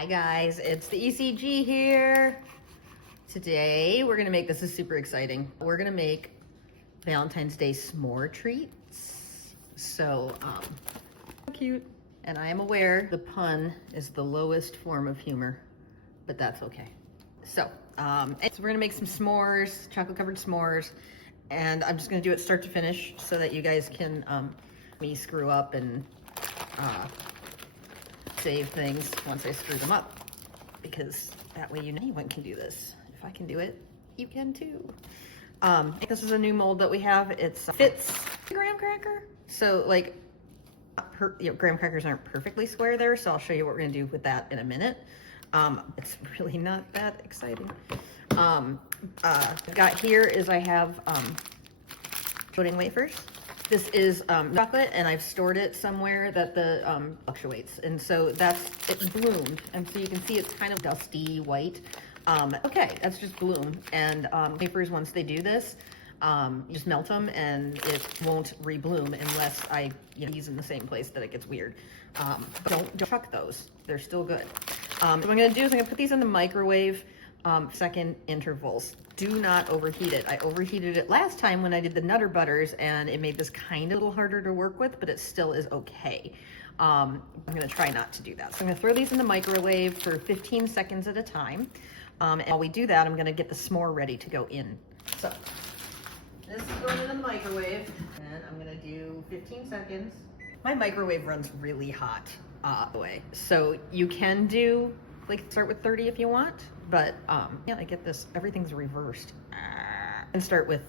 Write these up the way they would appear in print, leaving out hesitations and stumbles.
Hi guys, it's the ECG here. Today we're gonna make, this is super exciting. We're gonna make Valentine's Day s'more treats. So, cute. And I am aware the pun is the lowest form of humor, but that's okay. So we're gonna make some s'mores, chocolate covered s'mores, and I'm just gonna do it start to finish so that you guys can me screw up and save things once I screw them up, because that way you know anyone can do this. If I can do it, you can too. This is a new mold that we have. It's fits graham cracker. So like, graham crackers aren't perfectly square there, so I'll show you what we're gonna do with that in a minute. It's really not that exciting. I've got here is I have pudding wafers. This is chocolate, and I've stored it somewhere that the fluctuates, and so it bloomed, and so you can see it's kind of dusty white. Okay, that's just bloom, and wafers, once they do this, you just melt them, and it won't rebloom unless I use in the same place that it gets weird. But don't chuck those; they're still good. What I'm gonna do is I'm gonna put these in the microwave. Second intervals. Do not overheat it. I overheated it last time when I did the Nutter Butters, and it made this kind of a little harder to work with, but it still is okay. I'm gonna try not to do that. So I'm gonna throw these in the microwave for 15 seconds at a time. And while we do that, I'm gonna get the s'more ready to go in. So this is going in the microwave, and I'm gonna do 15 seconds. My microwave runs really hot, so you can do start with 30 if you want, but yeah, I get this, everything's reversed. And start with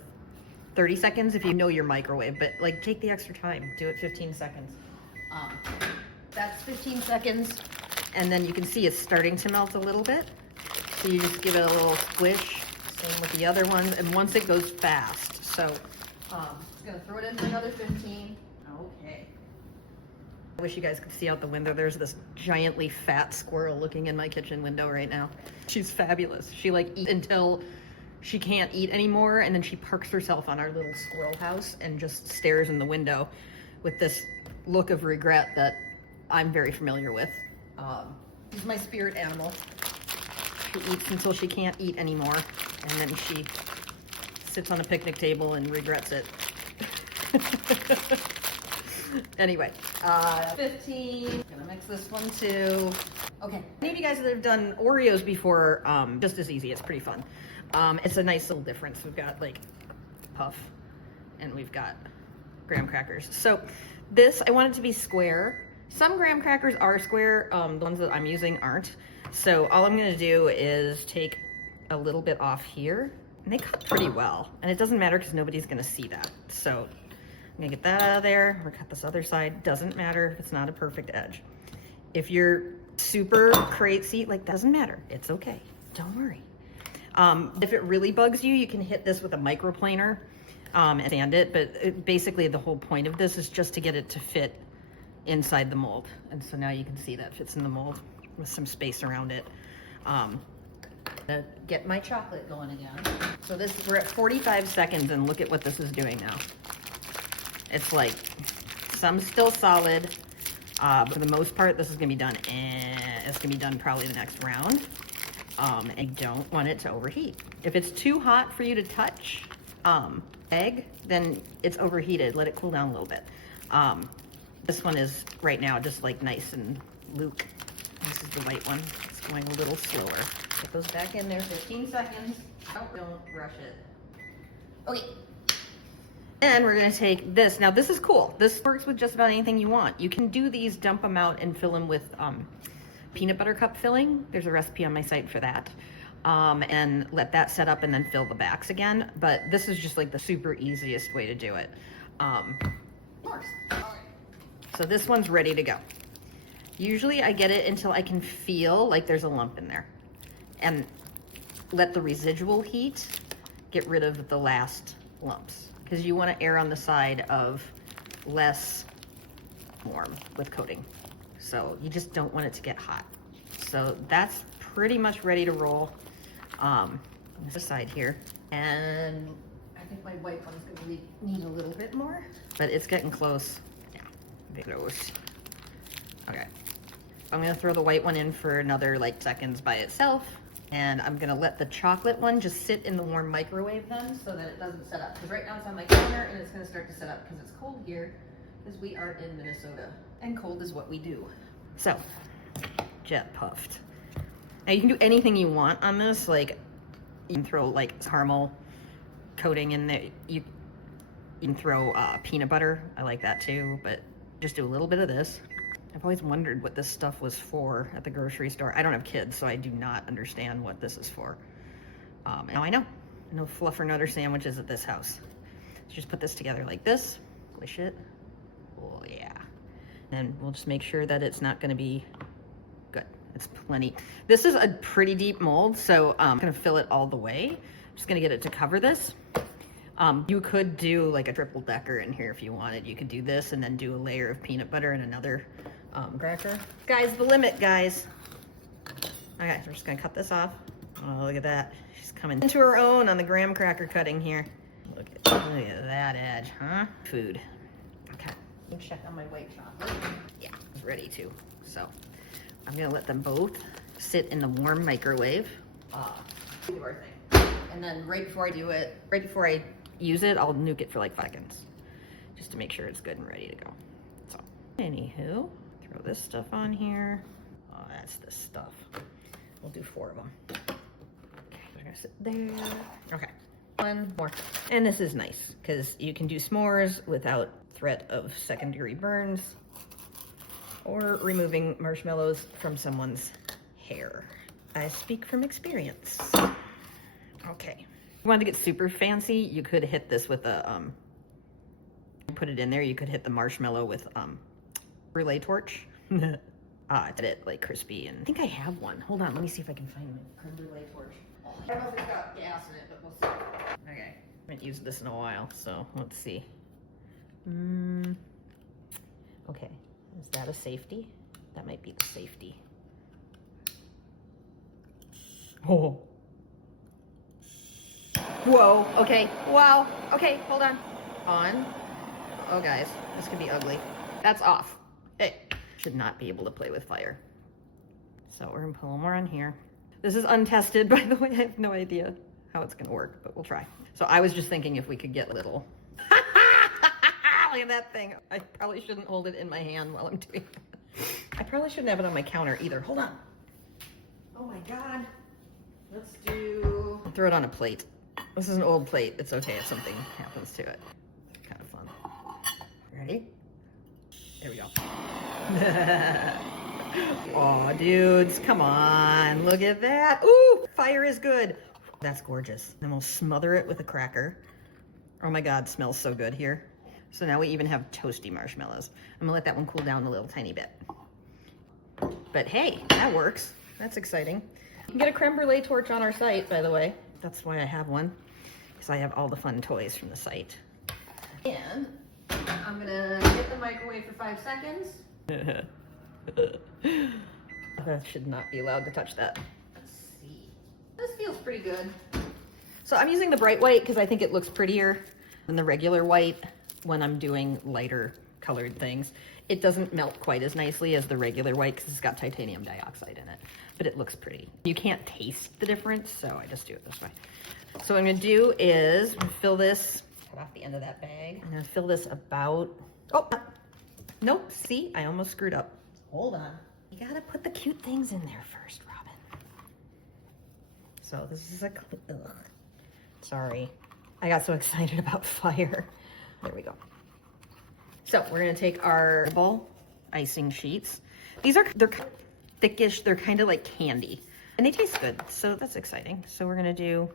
30 seconds if you know your microwave, but take the extra time, do it 15 seconds. That's 15 seconds, and then you can see it's starting to melt a little bit. So you just give it a little squish, same with the other ones, and once it goes fast. So just gonna throw it in for another 15. Okay. I wish you guys could see out the window. There's this giantly fat squirrel looking in my kitchen window right now. She's fabulous. She eats until she can't eat anymore, and then she parks herself on our little squirrel house and just stares in the window with this look of regret that I'm very familiar with. She's my spirit animal. She eats until she can't eat anymore, and then she sits on a picnic table and regrets it. Anyway, 15. Gonna mix this one too. Okay, any of you guys that have done Oreos before, just as easy. It's pretty fun. It's a nice little difference. We've got puff, and we've got graham crackers. So this, I want it to be square. Some graham crackers are square. The ones that I'm using aren't. So all I'm gonna do is take a little bit off here, and they cut pretty well. And it doesn't matter because nobody's gonna see that. So I'm gonna get that out of there. We're gonna cut this other side. Doesn't matter if it's not a perfect edge. If you're super crazy, doesn't matter. It's okay. Don't worry. If it really bugs you, you can hit this with a microplaner and sand it. But basically, the whole point of this is just to get it to fit inside the mold. And so now you can see that fits in the mold with some space around it. Gonna get my chocolate going again. So we're at 45 seconds, and look at what this is doing now. It's some still solid. For the most part, this is gonna be done, and it's gonna be done probably the next round. I don't want it to overheat. If it's too hot for you to touch egg, then it's overheated. Let it cool down a little bit. This one is right now just nice and luke. This is the white one. It's going a little slower. It goes back in there, 15 seconds. Oh, don't rush it. Okay. And we're gonna take this. Now this is cool. This works with just about anything you want. You can do these, dump them out, and fill them with peanut butter cup filling. There's a recipe on my site for that. And let that set up and then fill the backs again. But this is just the super easiest way to do it. So this one's ready to go. Usually I get it until I can feel there's a lump in there. And let the residual heat get rid of the last lumps, because you want to err on the side of less warm with coating. So you just don't want it to get hot. So that's pretty much ready to roll. This side here. And I think my white one's going to need a little bit more, but it's getting close. Yeah, close. Okay. I'm gonna throw the white one in for another like seconds by itself. And I'm gonna let the chocolate one just sit in the warm microwave then so that it doesn't set up. Because right now it's on my counter and it's gonna start to set up because it's cold here because we are in Minnesota. And cold is what we do. So, jet puffed. Now you can do anything you want on this. Like, you can throw like caramel coating in there. You can throw peanut butter. I like that too, but just do a little bit of this. I've always wondered what this stuff was for at the grocery store. I don't have kids, so I do not understand what this is for. Now I know. No fluffer nutter sandwiches at this house. So just put this together like this. Squish it. Oh yeah. And we'll just make sure that it's not gonna be good. It's plenty. This is a pretty deep mold, so I'm gonna fill it all the way. I'm just gonna get it to cover this. You could do like a triple decker in here if you wanted. You could do this and then do a layer of peanut butter and another cracker. Guys, the limit, guys. Okay, so we're just gonna cut this off. Oh, look at that. She's coming into her own on the graham cracker cutting here. Look at that edge, huh? Food. Okay, let me check on my white chocolate. Yeah, it's ready to. So I'm gonna let them both sit in the warm microwave. Do our thing. And then right before I use it, I'll nuke it for like 5 seconds. Just to make sure it's good and ready to go. So, anywho. Throw this stuff on here. Oh, that's the stuff. We'll do 4 of them. Okay, they're gonna sit there. Okay, 1 more. And this is nice because you can do s'mores without threat of second-degree burns or removing marshmallows from someone's hair. I speak from experience. Okay. If you wanted to get super fancy, you could hit this with a, put it in there, you could hit the marshmallow with, relay torch. Get it like crispy, and I think I have one. Hold on, let me see if I can find my creme brulee torch. I don't know if it's got gas in it, but we'll see. Okay, I haven't used this in a while, so let's see. Okay, is that a safety? That might be the safety. Oh. Whoa, okay, wow, okay, hold on. On. Oh guys, this could be ugly. That's off. Hey, should not be able to play with fire. So we're gonna put a little more on here. This is untested, by the way. I have no idea how it's gonna work, but we'll try. So I was just thinking if we could get little. Look at that thing. I probably shouldn't hold it in my hand while I'm doing it. I probably shouldn't have it on my counter either. Hold on. Oh my God. Let's do, throw it on a plate. This is an old plate. It's okay if something happens to it. It's kind of fun. Ready? There we go. Aw, dudes, come on. Look at that. Ooh, fire is good. That's gorgeous. Then we'll smother it with a cracker. Oh my God, smells so good here. So now we even have toasty marshmallows. I'm gonna let that one cool down a little tiny bit. But hey, that works. That's exciting. You can get a creme brulee torch on our site, by the way. That's why I have one, because I have all the fun toys from the site. And I'm gonna hit the microwave for 5 seconds. That should not be allowed to touch that. Let's see. This feels pretty good. So I'm using the bright white because I think it looks prettier than the regular white when I'm doing lighter colored things. It doesn't melt quite as nicely as the regular white because it's got titanium dioxide in it, but it looks pretty. You can't taste the difference, so I just do it this way. So what I'm gonna do is fill this, cut off the end of that bag. I'm gonna fill this about, oh, nope, see, I almost screwed up. Hold on. You gotta put the cute things in there first, Robin. So this is a, ugh. Sorry. I got so excited about fire. There we go. So we're gonna take our ball icing sheets. They're thickish, they're kind of like candy. And they taste good, so that's exciting. So we're gonna do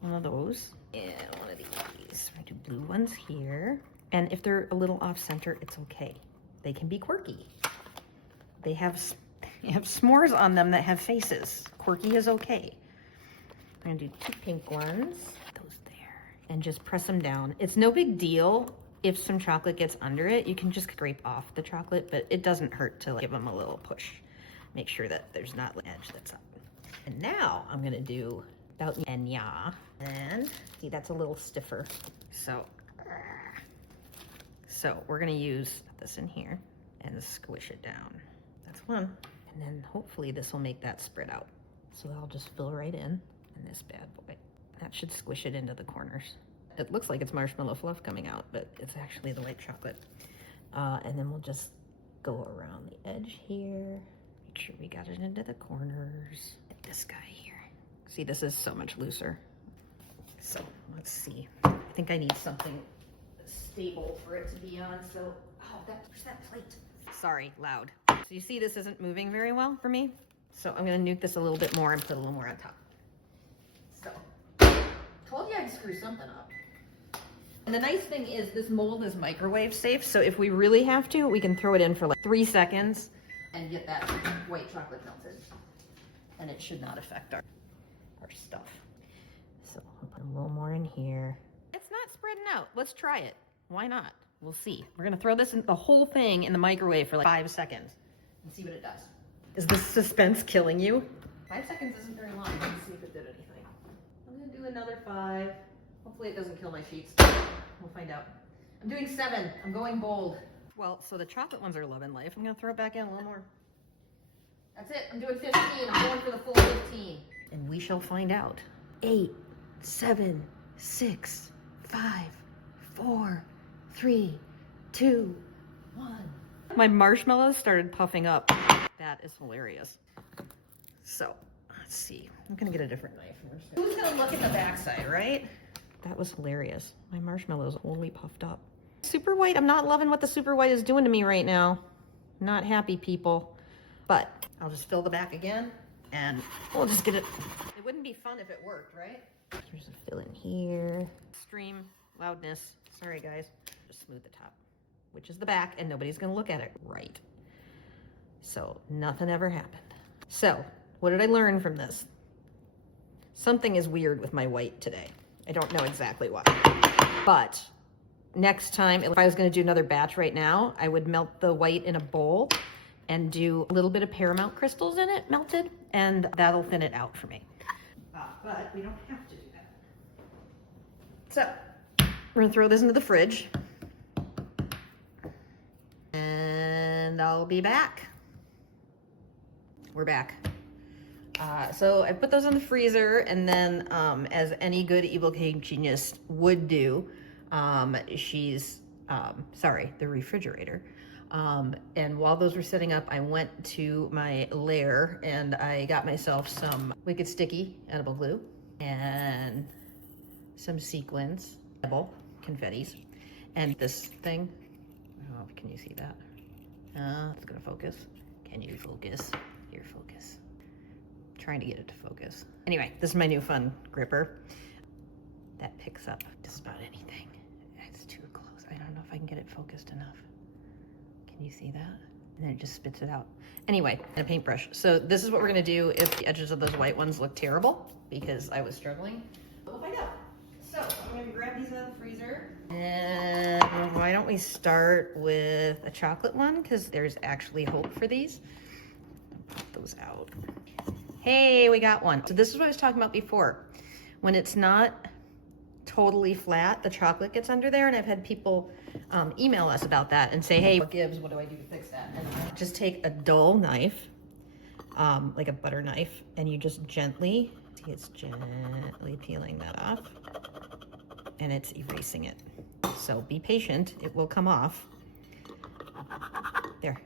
one of those and one of these. We're gonna do blue ones here. And if they're a little off center, it's okay. They can be quirky. They have s'mores on them that have faces. Quirky is okay. I'm gonna do 2 pink ones. Those there. And just press them down. It's no big deal if some chocolate gets under it. You can just scrape off the chocolate, but it doesn't hurt to give them a little push. Make sure that there's not an edge that's up. And now I'm gonna do about and yeah. And see, that's a little stiffer. So we're gonna use this in here and squish it down. That's one. And then hopefully this will make that spread out. So I'll just fill right in this bad boy. That should squish it into the corners. It looks like it's marshmallow fluff coming out, but it's actually the white chocolate. And then we'll just go around the edge here. Make sure we got it into the corners. This guy here. See, this is so much looser. So let's see. I think I need something stable for it to be on. So, where's that plate? Sorry, loud. So you see this isn't moving very well for me. So I'm gonna nuke this a little bit more and put a little more on top. So, told you I'd screw something up. And the nice thing is this mold is microwave safe. So if we really have to, we can throw it in for like 3 seconds and get that white chocolate melted. And it should not affect our stuff. So I'll put a little more in here. It's not spreading out. Let's try it. Why not? We'll see. We're gonna throw this in the whole thing in the microwave for like 5 seconds and see what it does. Is this suspense killing you? 5 seconds isn't very long. Let's see if it did anything. I'm gonna do another 5. Hopefully it doesn't kill my sheets. We'll find out. I'm doing 7. I'm going bold. Well, so the chocolate ones are loving life. I'm gonna throw it back in a little more. That's it. I'm doing 15. I'm going for the full 15. And we shall find out. 8, 7, 6, 5, 4, 3, 2, 1. My marshmallows started puffing up. That is hilarious. So, let's see. I'm gonna get a different knife. Who's gonna look at the backside, right? That was hilarious. My marshmallow's only puffed up. Super white, I'm not loving what the super white is doing to me right now. Not happy, people. But I'll just fill the back again and we'll just get it. It wouldn't be fun if it worked, right? Here's a fill in here. Extreme loudness. Sorry, guys. Just smooth the top, which is the back, and nobody's gonna look at it, right? So nothing ever happened. So what did I learn from this? Something is weird with my white today. I don't know exactly why. But next time, if I was gonna do another batch right now, I would melt the white in a bowl and do a little bit of Paramount crystals in it, melted, and that'll thin it out for me. But we don't have to do that. So we're gonna throw this into the fridge. And I'll be back. We're back. So I put those in the freezer, and then as any good evil cake genius would do, the refrigerator. And while those were setting up, I went to my lair and I got myself some Wicked Sticky edible glue and some sequins, confettis, and this thing. Oh, can you see that? It's gonna focus. Can you focus? Here, focus. Trying to get it to focus. Anyway, this is my new fun gripper that picks up just about anything. It's too close. I don't know if I can get it focused enough. Can you see that? And then it just spits it out. Anyway, and a paintbrush. So this is what we're gonna do if the edges of those white ones look terrible, because I was struggling. We'll find out. So I'm gonna grab these out of the freezer. And why don't we start with a chocolate one? Because there's actually hope for these. Pop those out. Hey, we got one. So this is what I was talking about before. When it's not totally flat, the chocolate gets under there, and I've had people email us about that and say, hey, what gives? What do I do to fix that? And I just take a dull knife, like a butter knife, and you just gently, see, it's gently peeling that off, and it's erasing it. So be patient, it will come off. There.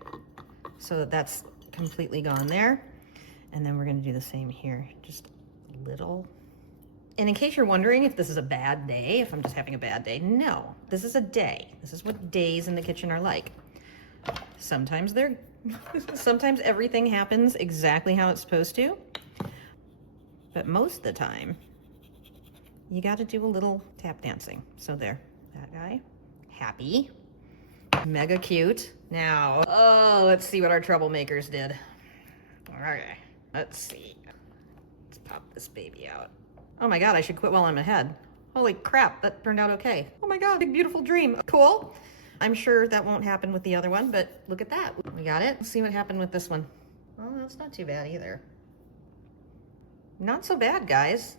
So that's completely gone there. And then we're gonna do the same here, just a little. And in case you're wondering if this is a bad day, if I'm just having a bad day, no, this is a day. This is what days in the kitchen are like. Sometimes sometimes everything happens exactly how it's supposed to, but most of the time, you gotta do a little tap dancing. So there, that guy, happy, mega cute. Now, oh, let's see what our troublemakers did. Okay, let's see. Let's pop this baby out. Oh my God, I should quit while I'm ahead. Holy crap, that turned out okay. Oh my God, big beautiful dream. Cool. I'm sure that won't happen with the other one, but look at that. We got it. Let's see what happened with this one. Oh, that's not too bad either. Not so bad, guys.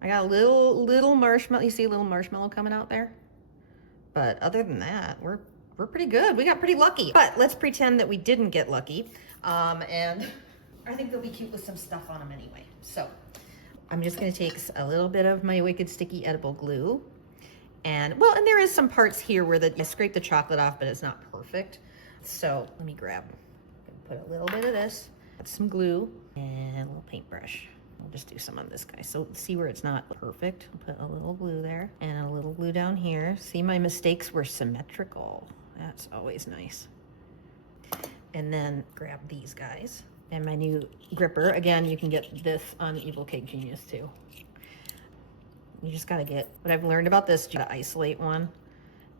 I got a little marshmallow. You see a little marshmallow coming out there? But other than that, we're we're pretty good. We got pretty lucky. But let's pretend that we didn't get lucky. And I think they'll be cute with some stuff on them anyway. So I'm just gonna take a little bit of my Wicked Sticky Edible Glue. And, well, and there is some parts here where I scraped the chocolate off, but it's not perfect. So let me grab, put a little bit of this, some glue, and a little paintbrush. I'll just do some on this guy. So see where it's not perfect? I'll put a little glue there and a little glue down here. See, my mistakes were symmetrical. That's always nice. And then grab these guys. And my new gripper. Again, you can get this on Evil Cake Genius too. You just gotta get, what I've learned about this, you gotta isolate one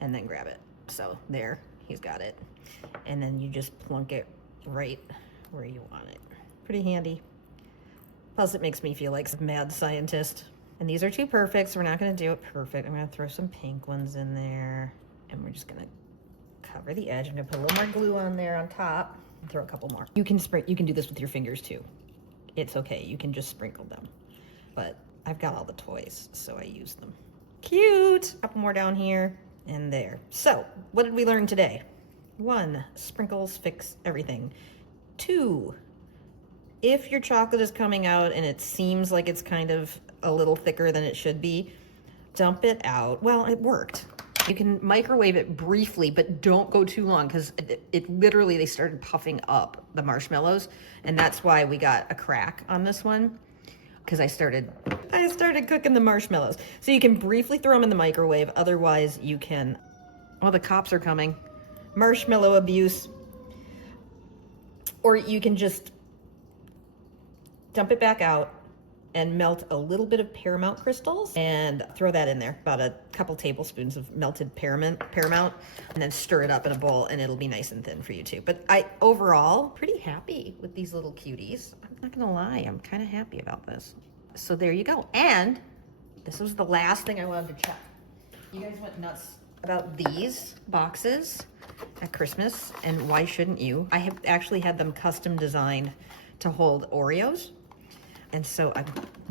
and then grab it. So there, he's got it. And then you just plunk it right where you want it. Pretty handy. Plus it makes me feel like some mad scientist. And these are too perfect, so we're not gonna do it perfect. I'm gonna throw some pink ones in there. And we're just gonna cover the edge. I'm gonna put a little more glue on there on top. And throw a couple more. You can do this with your fingers too. It's okay, you can just sprinkle them. But I've got all the toys, so I use them. Cute! A couple more down here and there. So, what did we learn today? 1, sprinkles fix everything. 2, if your chocolate is coming out and it seems like it's kind of a little thicker than it should be, dump it out. Well, it worked. You can microwave it briefly, but don't go too long because it literally, they started puffing up the marshmallows, and that's why we got a crack on this one. Because I started cooking the marshmallows. So you can briefly throw them in the microwave. Otherwise you can, oh, the cops are coming. Marshmallow abuse. Or you can just dump it back out and melt a little bit of Paramount crystals and throw that in there. About a couple tablespoons of melted Paramount, and then stir it up in a bowl and it'll be nice and thin for you too. But overall, pretty happy with these little cuties. I'm not gonna lie, I'm kind of happy about this. So there you go. And this was the last thing I wanted to check. You guys went nuts about these boxes at Christmas, and why shouldn't you? I have actually had them custom designed to hold Oreos. And so I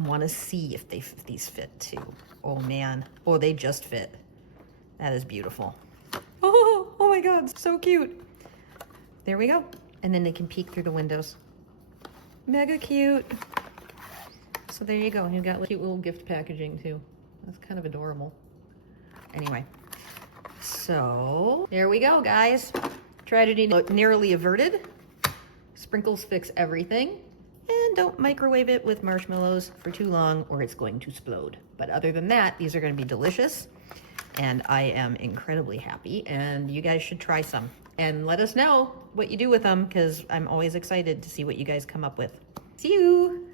want to see if these fit too. Oh man, oh, they just fit. That is beautiful. Oh my God, so cute. There we go. And then they can peek through the windows. Mega cute. So there you go. And you got cute little gift packaging too. That's kind of adorable. Anyway, so there we go, guys. Tragedy narrowly averted. Sprinkles fix everything. And don't microwave it with marshmallows for too long or it's going to explode. But other than that, these are going to be delicious. And I am incredibly happy. And you guys should try some. And let us know what you do with them because I'm always excited to see what you guys come up with. See you!